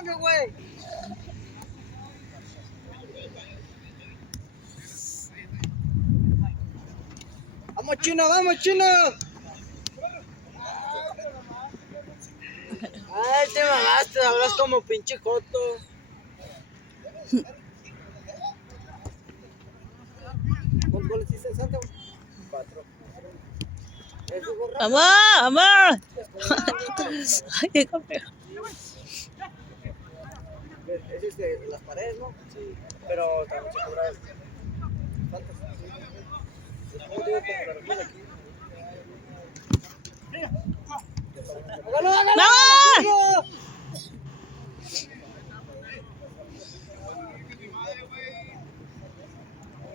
cambio, güey. Vamos, chino, vamos, chino. Ay, te mamaste, hablas como pinche joto. ¿Cuántos goles hiciste en Santa? 4. Vamos, vamos. Ay, qué campeón. Es de las paredes, ¿no? Sí. Pero también se cobra faltas. ¿Cómo digo que me aquí? ¡Hágalo, hágalo! ¡Vamos!